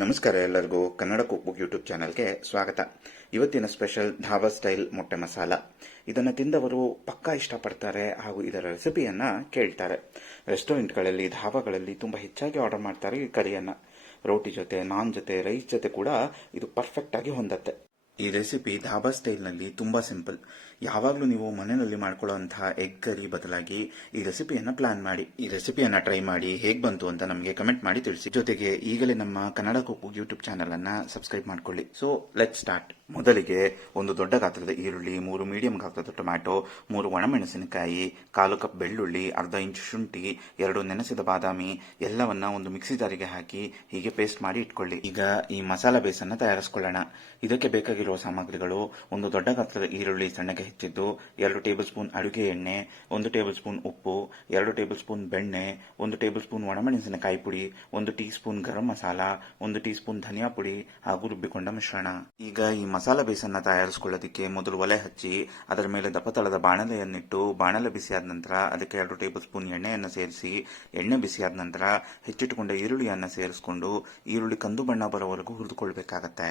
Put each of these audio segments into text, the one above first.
ನಮಸ್ಕಾರ ಎಲ್ಲರಿಗೂ Kannada cook book YouTube ಚಾನಲ್ಗೆ ಸ್ವಾಗತ. ಇವತ್ತಿನ ಸ್ಪೆಷಲ್ ಧಾಬಾ ಸ್ಟೈಲ್ ಮೊಟ್ಟೆ ಮಸಾಲ. ಇದನ್ನು ತಿಂದವರು ಪಕ್ಕಾ ಇಷ್ಟಪಡ್ತಾರೆ ಹಾಗೂ ಇದರ ರೆಸಿಪಿಯನ್ನ ಕೇಳ್ತಾರೆ. ರೆಸ್ಟೋರೆಂಟ್ಗಳಲ್ಲಿ ಧಾಬಾಗಳಲ್ಲಿ ತುಂಬಾ ಹೆಚ್ಚಾಗಿ ಆರ್ಡರ್ ಮಾಡ್ತಾರೆ ಈ ಕರಿಯನ್ನ. ರೋಟಿ ಜೊತೆ, ನಾನ್ ಜೊತೆ, ರೈಸ್ ಜೊತೆ ಕೂಡ ಇದು ಪರ್ಫೆಕ್ಟ್ ಆಗಿ ಹೊಂದತ್ತೆ. ಈ ರೆಸಿಪಿ ಧಾಬಾ ಸ್ಟೈಲ್ನಲ್ಲಿ ತುಂಬಾ ಸಿಂಪಲ್. ಯಾವಾಗಲೂ ನೀವು ಮನೆಯಲ್ಲಿ ಮಾಡ್ಕೊಳ್ಳುವಂತಹ ಎಗ್ ಕರಿ ಬದಲಾಗಿ ಈ ರೆಸಿಪಿಯನ್ನ ಪ್ಲಾನ್ ಮಾಡಿ, ಈ ರೆಸಿಪಿಯನ್ನ ಟ್ರೈ ಮಾಡಿ ಹೇಗೆ ಬಂತು ಅಂತ ನಮಗೆ ಕಮೆಂಟ್ ಮಾಡಿ ತಿಳಿಸಿ. ಜೊತೆಗೆ ಈಗಲೇ ನಮ್ಮ ಕನ್ನಡ ಕುಕ್ ಯೂಟ್ಯೂಬ್ ಚಾನಲ್ ಅನ್ನ ಸಬ್ಸ್ಕ್ರೈಬ್ ಮಾಡ್ಕೊಳ್ಳಿ. So let start. ಮೊದಲಿಗೆ ಒಂದು ದೊಡ್ಡ ಗಾತ್ರದ ಈರುಳ್ಳಿ, 3 ಮೀಡಿಯಂ ಗಾತ್ರದ ಟೊಮ್ಯಾಟೊ, 3 ಒಣಮೆಣಸಿನಕಾಯಿ, 1/4 ಕಪ್ ಬೆಳ್ಳುಳ್ಳಿ, ಅರ್ಧ ಇಂಚು ಶುಂಠಿ, 2 ನೆನೆಸಿದ ಬಾದಾಮಿ ಎಲ್ಲವನ್ನ ಒಂದು ಮಿಕ್ಸಿ ಜಾರಿಗೆ ಹಾಕಿ ಹೀಗೆ ಪೇಸ್ಟ್ ಮಾಡಿ ಇಟ್ಕೊಳ್ಳಿ. ಈಗ ಈ ಮಸಾಲಾ ಬೇಸ್ ಅನ್ನ ತಯಾರಿಸಿಕೊಳ್ಳೋಣ. ಇದಕ್ಕೆ ಬೇಕಾಗಿರುವ ಸಾಮಗ್ರಿಗಳು: ಒಂದು ದೊಡ್ಡ ಗಾತ್ರದ ಈರುಳ್ಳಿ ಸಣ್ಣಗೆ ಹೆಚ್ಚಿದ್ದು, 2 ಟೇಬಲ್ ಸ್ಪೂನ್ ಅಡುಗೆ ಎಣ್ಣೆ, 1 ಟೇಬಲ್ ಸ್ಪೂನ್ ಉಪ್ಪು, 2 ಟೇಬಲ್ ಸ್ಪೂನ್ ಬೆಣ್ಣೆ, 1 ಟೇಬಲ್ ಸ್ಪೂನ್ ಒಣಮೆಣಸಿನಕಾಯಿ ಪುಡಿ, 1 tea spoon garam masala, 1 tea spoon ಧನಿಯಾ ಪುಡಿ ಹಾಗೂ ರುಬ್ಬಿಕೊಂಡ ಮಿಶ್ರಣ. ಈಗ ಈ ಮಸಾಲಾ ಬೇಸನ್ನ ತಯಾರಿಸಿಕೊಳ್ಳೋದಕ್ಕೆ ಮೊದಲು ಒಲೆ ಹಚ್ಚಿ ಅದರ ಮೇಲೆ ದಪ್ಪತಳದ ಬಾಣಲೆಯನ್ನಿಟ್ಟು ಬಾಣಲೆ ಬಿಸಿಯಾದ ನಂತರ ಅದಕ್ಕೆ 2 ಟೇಬಲ್ ಸ್ಪೂನ್ ಎಣ್ಣೆಯನ್ನು ಸೇರಿಸಿ, ಎಣ್ಣೆ ಬಿಸಿಯಾದ ನಂತರ ಹೆಚ್ಚಿಟ್ಟುಕೊಂಡ ಈರುಳ್ಳಿಯನ್ನು ಸೇರಿಸಿಕೊಂಡು ಈರುಳ್ಳಿ ಕಂದು ಬಣ್ಣ ಬರೋವರೆಗೂ ಹುರಿದುಕೊಳ್ಬೇಕಾಗತ್ತೆ.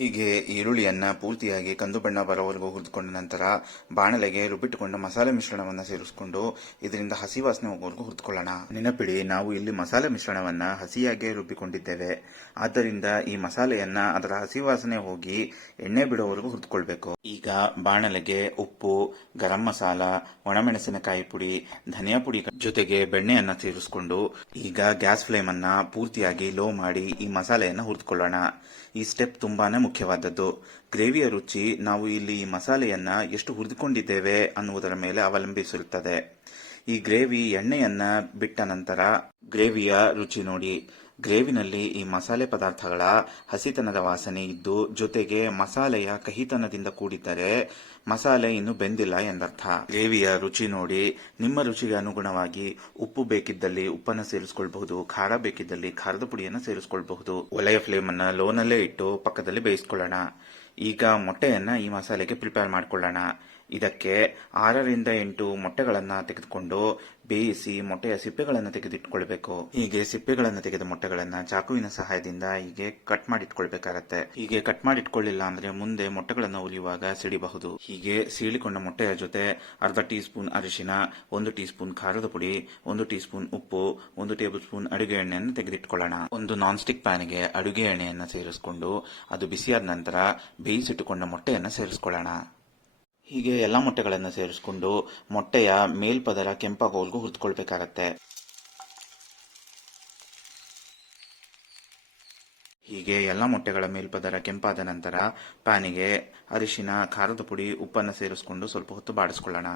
ಹೀಗೆ ಈರುಳ್ಳಿಯನ್ನ ಪೂರ್ತಿಯಾಗಿ ಕಂದು ಬಣ್ಣ ಬರೋವರೆಗೂ ಹುರಿದುಕೊಂಡ ನಂತರ ಬಾಣಲೆಗೆ ರುಬ್ಬಿಟ್ಟುಕೊಂಡ ಮಸಾಲೆ ಮಿಶ್ರಣವನ್ನು ಸೇರಿಸಿಕೊಂಡು ಇದರಿಂದ ಹಸಿ ವಾಸನೆ ಹೋಗೋವರೆಗೂ ಹುರಿದುಕೊಳ್ಳೋಣ. ನೆನಪಿಡಿ, ನಾವು ಇಲ್ಲಿ ಮಸಾಲೆ ಮಿಶ್ರಣವನ್ನ ಹಸಿಯಾಗಿ ರುಬ್ಬಿಕೊಂಡಿದ್ದೇವೆ. ಆದ್ದರಿಂದ ಈ ಮಸಾಲೆಯನ್ನ ಅದರ ಹಸಿ ವಾಸನೆ ಹೋಗಿ ಎಣ್ಣೆ ಬಿಡೋವರೆಗೂ ಹುರಿದುಕೊಳ್ಬೇಕು. ಈಗ ಬಾಣಲೆಗೆ ಉಪ್ಪು, ಗರಂ ಮಸಾಲ, ಒಣಮೆಣಸಿನಕಾಯಿ ಪುಡಿ, ಧನಿಯಾ ಪುಡಿ ಜೊತೆಗೆ ಬೆಣ್ಣೆಯನ್ನ ಸೇರಿಸಿಕೊಂಡು ಈಗ ಗ್ಯಾಸ್ ಫ್ಲೇಮ್ ಅನ್ನ ಪೂರ್ತಿಯಾಗಿ ಲೋ ಮಾಡಿ ಈ ಮಸಾಲೆಯನ್ನ ಹುರಿದುಕೊಳ್ಳೋಣ. ಈ ಸ್ಟೆಪ್ ತುಂಬಾನೇ ಮುಖ್ಯವಾದದ್ದು. ಗ್ರೇವಿಯ ರುಚಿ ನಾವು ಇಲ್ಲಿ ಈ ಮಸಾಲೆಯನ್ನ ಎಷ್ಟು ಹುರಿದುಕೊಂಡಿದ್ದೇವೆ ಅನ್ನುವುದರ ಮೇಲೆ ಅವಲಂಬಿಸಿರುತ್ತದೆ. ಈ ಗ್ರೇವಿ ಎಣ್ಣೆಯನ್ನ ಬಿಟ್ಟ ನಂತರ ಗ್ರೇವಿಯ ರುಚಿ ನೋಡಿ. ಗ್ರೇವಿನಲ್ಲಿ ಈ ಮಸಾಲೆ ಪದಾರ್ಥಗಳ ಹಸಿತನದ ವಾಸನೆ ಇದ್ದು ಜೊತೆಗೆ ಮಸಾಲೆಯ ಕಹಿತನದಿಂದ ಕೂಡಿದ್ದರೆ ಮಸಾಲೆ ಇನ್ನು ಬೆಂದಿಲ್ಲ ಎಂದರ್ಥ. ಗ್ರೇವಿಯ ರುಚಿ ನೋಡಿ. ನಿಮ್ಮ ರುಚಿಗೆ ಅನುಗುಣವಾಗಿ ಉಪ್ಪು ಬೇಕಿದ್ದಲ್ಲಿ ಉಪ್ಪನ್ನು ಸೇರಿಸಿಕೊಳ್ಳಬಹುದು, ಖಾರ ಬೇಕಿದ್ದಲ್ಲಿ ಖಾರದ ಪುಡಿಯನ್ನು ಸೇರಿಸಿಕೊಳ್ಳಬಹುದು. ಒಲೆಯ ಫ್ಲೇಮ್ ಅನ್ನ ಲೋನಲ್ಲೇ ಇಟ್ಟು ಪಕ್ಕದಲ್ಲಿ ಬೇಯಿಸಿಕೊಳ್ಳೋಣ. ಈಗ ಮೊಟ್ಟೆಯನ್ನ ಈ ಮಸಾಲೆಗೆ ಪ್ರಿಪೇರ್ ಮಾಡಿಕೊಳ್ಳೋಣ. ಇದಕ್ಕೆ 6ರಿಂದ 8 ಮೊಟ್ಟೆಗಳನ್ನು ತೆಗೆದುಕೊಂಡು ಬೇಯಿಸಿ ಮೊಟ್ಟೆಯ ಸಿಪ್ಪೆಗಳನ್ನು ತೆಗೆದಿಟ್ಕೊಳ್ಬೇಕು. ಹೀಗೆ ಸಿಪ್ಪೆಗಳನ್ನು ತೆಗೆದ ಮೊಟ್ಟೆಗಳನ್ನು ಚಾಕುವಿನ ಸಹಾಯದಿಂದ ಹೀಗೆ ಕಟ್ ಮಾಡಿಟ್ಕೊಳ್ಬೇಕಾಗತ್ತೆ. ಹೀಗೆ ಕಟ್ ಮಾಡಿಟ್ಕೊಳ್ಳಿಲ್ಲ ಅಂದ್ರೆ ಮುಂದೆ ಮೊಟ್ಟೆಗಳನ್ನು ಉರಿಯುವಾಗ ಸಿಡಿಬಹುದು. ಹೀಗೆ ಸೀಳಿಕೊಂಡ ಮೊಟ್ಟೆಯ ಜೊತೆ ಅರ್ಧ ಟೀ ಸ್ಪೂನ್ ಅರಿಶಿನ, 1 ಟೀ ಸ್ಪೂನ್ ಖಾರದ ಪುಡಿ, 1 ಟೀ ಸ್ಪೂನ್ ಉಪ್ಪು, 1 ಟೇಬಲ್ ಸ್ಪೂನ್ ಅಡುಗೆ ಎಣ್ಣೆಯನ್ನು ತೆಗೆದಿಟ್ಕೊಳ್ಳೋಣ. ಒಂದು ನಾನ್ ಸ್ಟಿಕ್ ಪ್ಯಾನ್ಗೆ ಅಡುಗೆ ಎಣ್ಣೆಯನ್ನು ಸೇರಿಸಿಕೊಂಡು ಅದು ಬಿಸಿಯಾದ ನಂತರ ಬೇಯಿಸಿಟ್ಟುಕೊಂಡ ಮೊಟ್ಟೆಯನ್ನು ಸೇರಿಸಿಕೊಳ್ಳೋಣ. ಹೀಗೆ ಎಲ್ಲ ಮೊಟ್ಟೆಗಳನ್ನು ಸೇರಿಸಿಕೊಂಡು ಮೊಟ್ಟೆಯ ಮೇಲ್ಪದರ ಕೆಂಪಾಗೋವರೆಗೂ ಹುರಿದುಕೊಳ್ಬೇಕಾಗತ್ತೆ. ಹೀಗೆ ಎಲ್ಲ ಮೊಟ್ಟೆಗಳ ಮೇಲ್ಪದರ ಕೆಂಪಾದ ನಂತರ ಪ್ಯಾನಿಗೆ ಅರಿಶಿನ, ಖಾರದ ಪುಡಿ, ಉಪ್ಪನ್ನು ಸೇರಿಸಿಕೊಂಡು ಸ್ವಲ್ಪ ಹೊತ್ತು ಬಾಡಿಸ್ಕೊಳ್ಳೋಣ.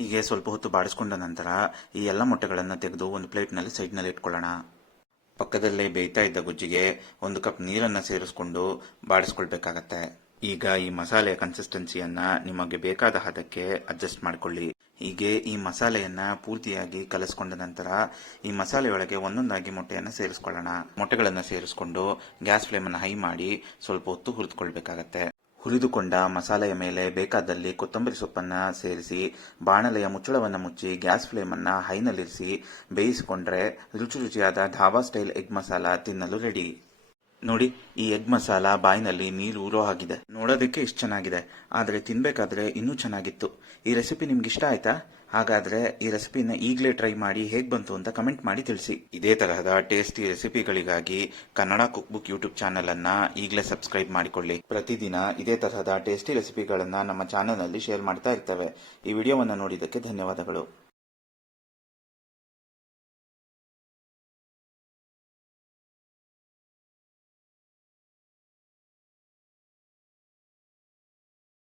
ಹೀಗೆ ಸ್ವಲ್ಪ ಹೊತ್ತು ಬಾಡಿಸ್ಕೊಂಡ ನಂತರ ಈ ಎಲ್ಲ ಮೊಟ್ಟೆಗಳನ್ನು ತೆಗೆದು ಒಂದು ಪ್ಲೇಟ್ನಲ್ಲಿ ಸೈಡ್ನಲ್ಲಿ ಇಟ್ಕೊಳ್ಳೋಣ. ಪಕ್ಕದಲ್ಲೇ ಬೇಯ್ತಾ ಇದ್ದ ಗುಜ್ಜಿಗೆ 1 ಕಪ್ ನೀರನ್ನು ಸೇರಿಸಿಕೊಂಡು ಬಾಡಿಸ್ಕೊಳ್ಬೇಕಾಗತ್ತೆ. ಈಗ ಈ ಮಸಾಲೆಯ ಕನ್ಸಿಸ್ಟೆನ್ಸಿಯನ್ನ ನಿಮಗೆ ಬೇಕಾದ ಹದಕ್ಕೆ ಅಡ್ಜಸ್ಟ್ ಮಾಡಿಕೊಳ್ಳಿ. ಹೀಗೆ ಈ ಮಸಾಲೆಯನ್ನ ಪೂರ್ತಿಯಾಗಿ ಕಲಸಿಕೊಂಡ ನಂತರ ಈ ಮಸಾಲೆಯೊಳಗೆ ಒಂದೊಂದಾಗಿ ಮೊಟ್ಟೆಯನ್ನು ಸೇರಿಸಿಕೊಳ್ಳೋಣ. ಮೊಟ್ಟೆಗಳನ್ನು ಸೇರಿಸಿಕೊಂಡು ಗ್ಯಾಸ್ ಫ್ಲೇಮ್ ಅನ್ನು ಹೈ ಮಾಡಿ ಸ್ವಲ್ಪ ಹೊತ್ತು ಹುರಿದುಕೊಳ್ಬೇಕಾಗತ್ತೆ. ಹುರಿದುಕೊಂಡ ಮಸಾಲೆಯ ಮೇಲೆ ಬೇಕಾದಲ್ಲಿ ಕೊತ್ತಂಬರಿ ಸೊಪ್ಪನ್ನ ಸೇರಿಸಿ ಬಾಣಲೆಯ ಮುಚ್ಚಳವನ್ನು ಮುಚ್ಚಿ ಗ್ಯಾಸ್ ಫ್ಲೇಮ್ ಅನ್ನ ಹೈನಲ್ಲಿರಿಸಿ ಬೇಯಿಸಿಕೊಂಡ್ರೆ ರುಚಿಯಾದ ಧಾಬಾ ಸ್ಟೈಲ್ ಎಗ್ ಮಸಾಲ ತಿನ್ನಲು ರೆಡಿ. ನೋಡಿ, ಈ ಎಗ್ ಮಸಾಲ ಬಾಯಿನಲ್ಲಿ ನೀರು ಊರೋ ಹಾಗಿದೆ. ನೋಡೋದಕ್ಕೆ ಇಷ್ಟು ಚೆನ್ನಾಗಿದೆ, ಆದರೆ ತಿನ್ಬೇಕಾದ್ರೆ ಇನ್ನೂ ಚೆನ್ನಾಗಿತ್ತು. ಈ ರೆಸಿಪಿ ನಿಮ್ಗೆ ಇಷ್ಟ ಆಯ್ತಾ? ಹಾಗಾದ್ರೆ ಈ ರೆಸಿಪಿನ ಈಗಲೇ ಟ್ರೈ ಮಾಡಿ ಹೇಗೆ ಬಂತು ಅಂತ ಕಮೆಂಟ್ ಮಾಡಿ ತಿಳಿಸಿ. ಇದೇ ತರಹದ ಟೇಸ್ಟಿ ರೆಸಿಪಿಗಳಿಗಾಗಿ Kannada cook book YouTube channel ಅನ್ನ ಈಗಲೇ ಸಬ್ಸ್ಕ್ರೈಬ್ ಮಾಡಿಕೊಳ್ಳಿ. ಪ್ರತಿದಿನ ಇದೇ ತರಹದ ಟೇಸ್ಟಿ ರೆಸಿಪಿಗಳನ್ನ ನಮ್ಮ ಚಾನಲ್ ನಲ್ಲಿ ಶೇರ್ ಮಾಡ್ತಾ ಇರ್ತೇವೆ. ಈ ವಿಡಿಯೋವನ್ನು ನೋಡಿದ್ದಕ್ಕೆ ಧನ್ಯವಾದಗಳು.